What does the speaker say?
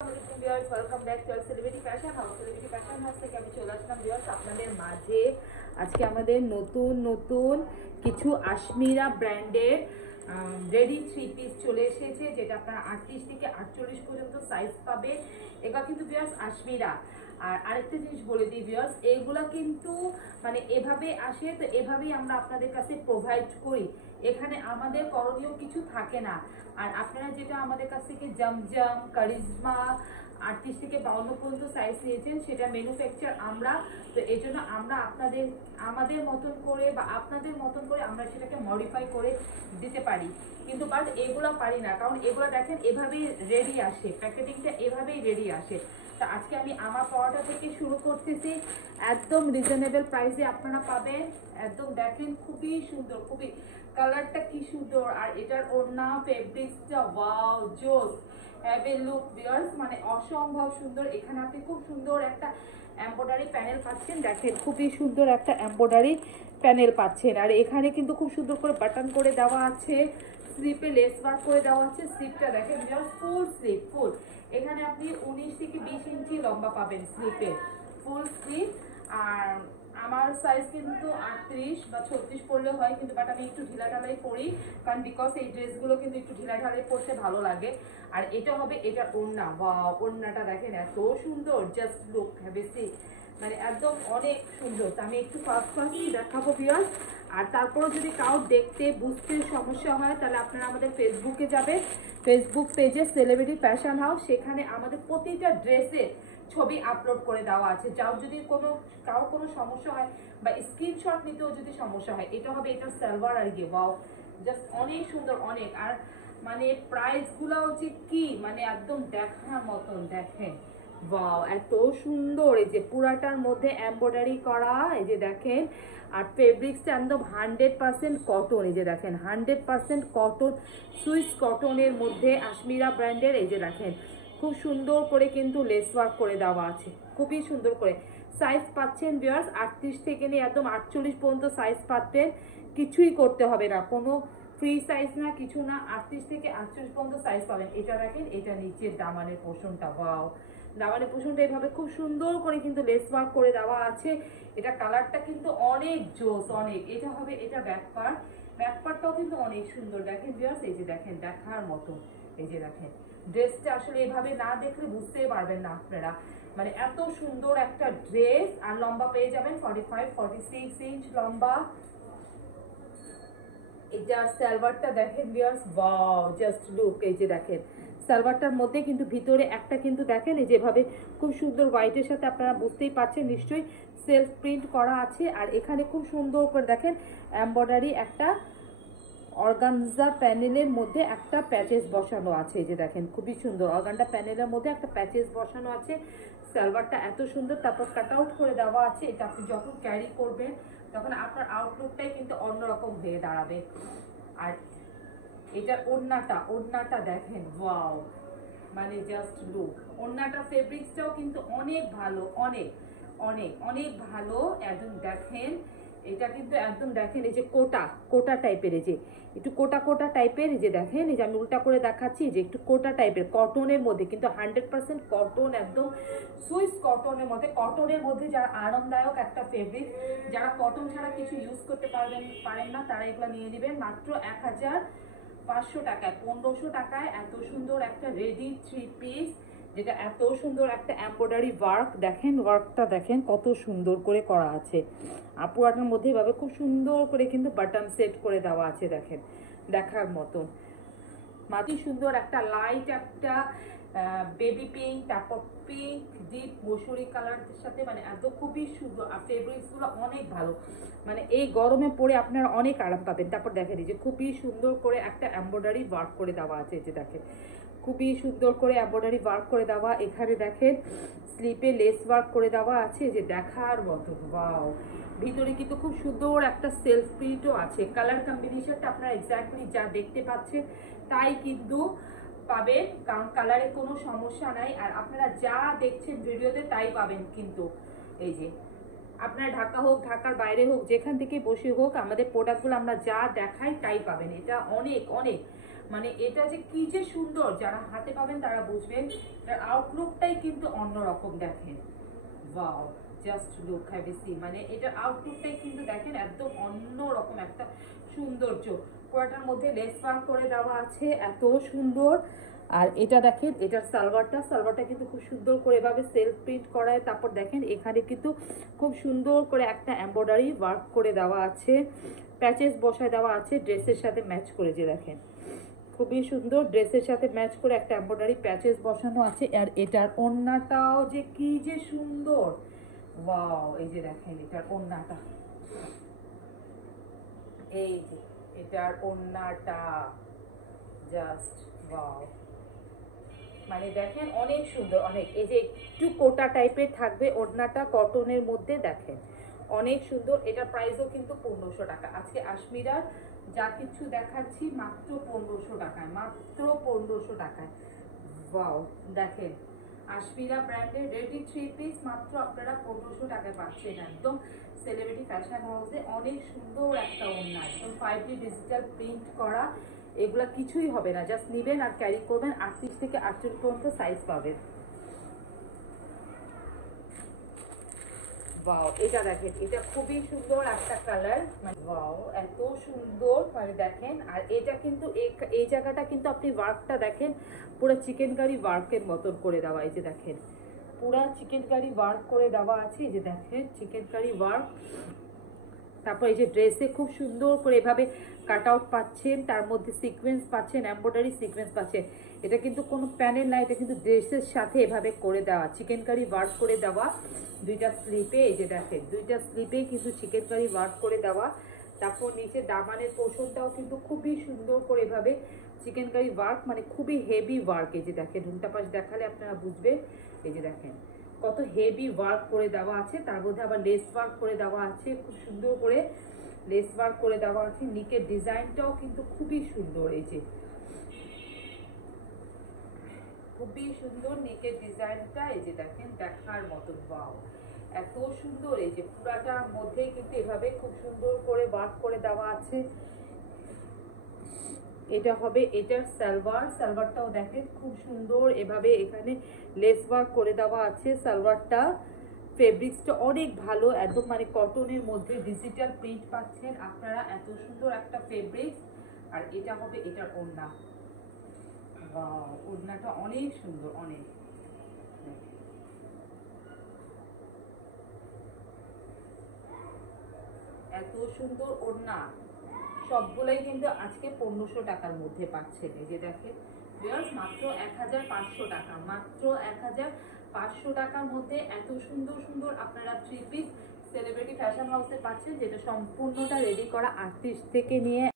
Welcome back to celebrity fashion house. Celebrity fashion house থেকে আমি চলে আসলাম ভিউয়ার্স আপনাদের মাঝে। আজকে আমাদের নতুন নতুন কিছু আশমিরা ব্র্যান্ডের রেডি থ্রি পিস চলে এসেছে, যেটা আপনারা 38 থেকে 48 পর্যন্ত সাইজ পাবে। এগুলো কিন্তু ভিউয়ার্স আশমিরা। আর আরেকটা জিনিস বলে দিই ভিউয়ার্স, এইগুলা কিন্তু মানে এভাবে আসে, তো এভাবেই আমরা আপনাদের কাছে প্রোভাইড করি। এখানে আমাদের করণীয় কিছু থাকে না। আর আপনারা যেটা আমাদের কাছ থেকে জমজম, কারিজমা 38 থেকে 52 পর্যন্ত সাইজ নিয়েছেন, সেটা ম্যানুফ্যাকচার আমরা। তো এই জন্য আমরা আমাদের মতন করে বা আপনাদের মতন করে আমরা সেটাকে মডিফাই করে দিতে পারি, কিন্তু বাট এগুলো পারি না, কারণ এগুলো দেখেন এভাবেই রেডি আসে, প্যাকেটিংটা এভাবেই রেডি আসে। তো আজকে আমি আমার পাওয়াটা থেকে শুরু করতেছি, একদম রিজনেবল প্রাইসে আপনারা পাবেন। একদম দেখেন খুবই সুন্দর, খুবই কালারটা কি সুন্দর, আর এটার ওড়না ফেব্রিক্সটা ওয়াও জোস, হ্যাভ এ লুক ভিউয়ার্স, মানে অসম্ভব সুন্দর। এখানে আপনি খুব সুন্দর একটা এমব্রয়ডারি প্যানেল পাচ্ছেন, দেখেন খুবই সুন্দর একটা এমব্রয়ডারি প্যানেল পাচ্ছেন। আর এখানে কিন্তু খুব সুন্দর করে বাটন করে দেওয়া আছে, স্লিপে লেস ওয়ার্ক করে দেওয়া আছে। স্লিপটা দেখেন ভিউয়ার্স, ফুল স্লিপ, ফুল। এখানে আপনি 19 থেকে 20 ইঞ্চি লম্বা পাবেন স্লিপে, ফুল স্লিপ। আর আমার সাইজ কিন্তু 38 বা 36 পরলে হয়, কিন্তু বাট আমি একটু ঢিলাঢালাই পরি, কারণ বিকজ এই ড্রেসগুলো কিন্তু একটু ঢিলাঢালাই পরতে ভালো লাগে। আর এটা হবে এটার ওড়না, বা ওড়নাটা দেখেন এত সুন্দর, জাস্ট লুক বেশি, মানে একদম অনেক সুন্দর। তো আমি একটু ফার্স্ট ফার্স্টই দেখাবো ভিউয়ার্স। আর তারপরেও যদি কাউ দেখতে বুঝতে সমস্যা হয়, তাহলে আপনারা আমাদের ফেসবুকে যাবেন, ফেসবুক পেজে সেলিব্রিটি ফ্যাশন হাউস, সেখানে আমাদের প্রতিটা ড্রেসের ছবি আপলোড করে দেওয়া আছে। যাও যদি কারো কোনো সমস্যা হয় বা স্ক্রিনশট নিতেও যদি সমস্যা হয়, এটা হবে এটা সালোয়ার আর গিয়ে ওয়াও, জাস্ট অনেক সুন্দর অনেক। আর মানে প্রাইস গুলো হচ্ছে কি মানে একদম দেখার মতন, দেখেন ওয়াও এত সুন্দর। এই যে পুরাটার মধ্যে এমব্রয়ডারি করা, এই যে দেখেন। আর ফেব্রিক্সটা একদম 100% কটন, এই যে দেখেন 100% কটন, সুইস কটনের মধ্যে আশমিরা ব্র্যান্ডের। এই যে দেখেন খুব সুন্দর করে কিন্তু লেস ওয়ার্ক করে দেওয়া আছে, খুবই সুন্দর করে। সাইজ পাচ্ছেন ভিউয়ার্স 38 থেকে নিয়ে একদম 48 পর্যন্ত সাইজ পাচ্ছেন, কিছুই করতে হবে না, কোনো ফ্রি সাইজ না, কিছু না। 38 থেকে 48 পর্যন্ত সাইজ পাবেন। এটা দেখেন, এটা নিচের দামানের পোর্শনটা ওয়াও, দামানের পোর্শনটা এভাবে খুব সুন্দর করে কিন্তু লেস ওয়ার্ক করে দেওয়া আছে। এটা কালারটা কিন্তু অনেক জোস, অনেক। এটা হবে এটা ব্যাক পার্ট, ব্যাক পার্টটাও কিন্তু অনেক সুন্দর, দেখেন ভিউয়ার্স, এই যে দেখেন দেখার মতো। এই যে দেখেন ড্রেসটা আসলে এভাবে না দেখলে বুঝতেই পারবেন না আপনারা, মানে এত সুন্দর একটা ড্রেস। আর লম্বা পেয়ে যাবেন 45-46 ইঞ্চ লম্বা। এটা সালোয়ারটা দেখেন ভিউয়ার্স, ওয়াও জাস্ট লুক। এই যে দেখেন সালোয়ারটার মধ্যে কিন্তু ভিতরে একটা কিন্তু দেখেন এই যেভাবে খুব সুন্দর হোয়াইটের সাথে, আপনারা বুঝতেই পারছেন নিশ্চয়ই, সেলফ প্রিন্ট করা আছে। আর এখানে খুব সুন্দর করে দেখেন এমব্রয়ডারি একটা অর্গানজা প্যানেলের মধ্যে একটা প্যাচেস বসানো আছে। এই যে দেখেন খুবই সুন্দর, অর্গানজা প্যানেলের মধ্যে একটা প্যাচেস বসানো আছে। সালোয়ারটা এত সুন্দর, তারপর কাট আউট করে দেওয়া আছে। এটা আপনি যখন ক্যারি করবেন তখন আপনার আউটলুকটাই কিন্তু অন্যরকম হয়ে দাঁড়াবে। আর এটার ওড়নাটা দেখেন ওয়াও, মানে জাস্ট লুক। ওড়নাটা ফেব্রিক্সটাও কিন্তু অনেক ভালো, অনেক অনেক অনেক ভালো। একদম দেখেন এটা কিন্তু একদম দেখেন এই যে কোটা কোটা টাইপের, এই যে একটু কোটা কোটা টাইপের। এই যে দেখেন, এই যে আমি উল্টা করে দেখাচ্ছি, যে একটু কোটা টাইপের কটনের মধ্যে, কিন্তু 100% কটন, একদম সুইস কটনের মধ্যে। কটনের মধ্যে যারা আরামদায়ক একটা ফেব্রিক, যারা কটন ছাড়া কিছু ইউজ করতে পারেন না, তারা এগুলো নিয়ে নেবেন মাত্র 1500 টাকায়, 1500 টাকায় এত সুন্দর একটা রেডি থ্রি পিস, যেটা এত সুন্দর একটা এমব্রয়ডারি ওয়ার্ক। দেখেন ওয়ার্কটা দেখেন কত সুন্দর করে করা আছে। আপুরাটার মধ্যে এভাবে খুব সুন্দর করে কিন্তু বাটন সেট করে দেওয়া আছে, দেখেন দেখার মতন। মাটি সুন্দর একটা লাইট একটা বেবি পিঙ্ক, তারপর পিঙ্ক ডিপ মসুরি কালারের সাথে, মানে এত খুবই সুন্দর। আর ফেব্রিক্স গুলো অনেক ভালো, মানে এই গরমে পরে আপনারা অনেক আরাম পাবেন। তারপর দেখেন যে খুবই সুন্দর করে একটা এমব্রয়ডারি ওয়ার্ক করে দেওয়া আছে। যে দেখেন খুবই সুন্দর করে এমব্রয়ডারি ওয়ার্ক করে দেওয়া। এখানে দেখেন স্লিপে লেস ওয়ার্ক করে দেওয়া আছে, যে দেখার মতো ওয়াও। ভিতরে কিন্তু খুব সুন্দর একটা সেলফ প্রিন্টও আছে। কালার কম্বিনেশনটা আপনারা এক্স্যাক্টলি যা দেখতে পাচ্ছেন তাই কিন্তু পাবেন, কারণ কালারে কোনো সমস্যা নাই। আর আপনারা যা দেখছেন ভিডিওতে তাই পাবেন কিন্তু। এই যে আপনার ঢাকা হোক, ঢাকার বাইরে হোক, যেখান থেকে বসে হোক, আমাদের প্রোডাক্টগুলো আমরা যা দেখাই তাই পাবেন। এটা অনেক অনেক মানে এটা যে কি যে সুন্দর, যারা হাতে পাবেন তারা বুঝবেন। এটার আউটলুকটাই কিন্তু অন্যরকম, দেখেন wow, just look have you see, মানে এটার আউটলুকটাই কিন্তু দেখেন একদম অন্যরকম একটা সৌন্দর্য। পুরোটার মধ্যে লেস ওয়ার্ক করে দেওয়া আছে, এত সুন্দর। আর এটা দেখেন, এটার সালোয়ারটা কিন্তু খুব সুন্দর করে এভাবে সেলফ প্রিন্ট করায়। তারপর দেখেন এখানে কিন্তু খুব সুন্দর করে একটা এমব্রয়ডারি ওয়ার্ক করে দেওয়া আছে, প্যাচেস বসায় দেওয়া আছে ড্রেসের সাথে ম্যাচ করে, যে দেখেন খুবই সুন্দর ড্রেসের সাথে ম্যাচ করে একটা এমব্রয়ডারি প্যাচেস বসানো আছে। আর এটার ওড়নাটাও যে কি যে সুন্দর, ওয়াও, এই যে দেখেন এটার ওড়নাটা, এই যে এটার ওড়নাটা জাস্ট ওয়াও, মানে দেখেন অনেক সুন্দর, অনেক, এই যে একটু কোটা টাইপের থাকবে ওড়নাটা, কটনের মধ্যে, দেখেন অনেক সুন্দর। এটার প্রাইসও কিন্তু 1500 টাকা। আজকে আশমিরার যা কিছু দেখাচ্ছি মাত্র 1500 টাকায়, মাত্র 1500 টাকায়। ওয়াও, দেখেন আশমিরা ব্র্যান্ডের রেডি থ্রি পিস মাত্র আপনারা 1500 টাকায় পাচ্ছেন, একদম সেলিব্রিটি ফ্যাশন হাউসে। অনেক সুন্দর একটা ওড়না, একদম 5D ডিজিটাল প্রিন্ট করা, এগুলা কিছুই হবে না, জাস্ট নিবেন আর ক্যারি করবেন। 38 থেকে 48 পর্যন্ত সাইজ পাবেন। ওয়াও, এটা দেখেন, এটা খুবই সুন্দর একটা কালার, মানে ওয়াও এত সুন্দর, মানে দেখেন। আর এটা কিন্তু এই জায়গাটা কিন্তু আপনি ওয়ার্কটা দেখেন পুরো চিকেন কারি ওয়ার্কের মতন করে দেওয়া, এই যে দেখেন পুরা চিকেন কারি ওয়ার্ক করে দেওয়া আছে, এই যে দেখেন চিকেন কারি ওয়ার্ক। তারপর এই যে ড্রেসে খুব সুন্দর করে এভাবে কাট আউট পাচ্ছেন, তার মধ্যে সিকোয়েন্স পাচ্ছেন, এমব্রয়ডারি সিকোয়েন্স পাচ্ছেন। এটা কিন্তু কোনো প্যানেল না, এটা কিন্তু ড্রেসের সাথে এভাবে করে দেওয়া, চিকেন কারি ওয়ার্ক করে দেওয়া। দুইটা স্লিপে, এই যে দেখেন দুইটা স্লিপে কিন্তু চিকেন কারি ওয়ার্ক করে দেওয়া। তারপর নিচে দামানের পোর্শনটাও কিন্তু খুবই সুন্দর করে এভাবে চিকেন কারি ওয়ার্ক, মানে খুবই হেভি ওয়ার্ক। এই যে দেখেন ঢুমটা পাশ দেখালে আপনারা বুঝবেন, এই যে দেখেন কত হেভি ওয়ার্ক করে দেওয়া আছে, তার মধ্যে আবার লেস ওয়ার্ক করে দেওয়া আছে, খুব সুন্দর করে লেস ওয়ার্ক করে দেওয়া আছে। নিকের ডিজাইনটাও কিন্তু খুবই সুন্দর, এই যে খুবই সুন্দর নিকের ডিজাইনটা, এই যে দেখেন দেখার মতো, ওয়াও এত সুন্দর। এই যে পুরাটার মধ্যেই কিন্তু এভাবে খুব সুন্দর করে ওয়ার্ক করে দেওয়া আছে। এটা হবে এটার সালোয়ারটাও দেখেন খুব সুন্দর এভাবে এখানে লেস ওয়ার্ক করে দেওয়া আছে। সালোয়ারটা ফেব্রিক্সটা অনেক ভালো, একদম মানে কটনের মধ্যে ডিজিটাল প্রিন্ট পাচ্ছেন আপনারা, এত সুন্দর একটা ফেব্রিক্স। আর এটা হবে এটার ওড়না, ওয়াও ওড়নাটা অনেক সুন্দর, অনেক, এত সুন্দর ওড়না। সবগুলাই কিন্তু আজকে 1500 টাকার মধ্যে পাচ্ছেন, এই যে দেখেন মাত্র 1500 টাকা, মাত্র 1500 টাকার মধ্যে এত সুন্দর সুন্দর আপনারা থ্রি পিস সেলিব্রিটি ফ্যাশন হাউসে পাচ্ছেন, যেটা সম্পূর্ণটা রেডি করা 38 থেকে নিয়ে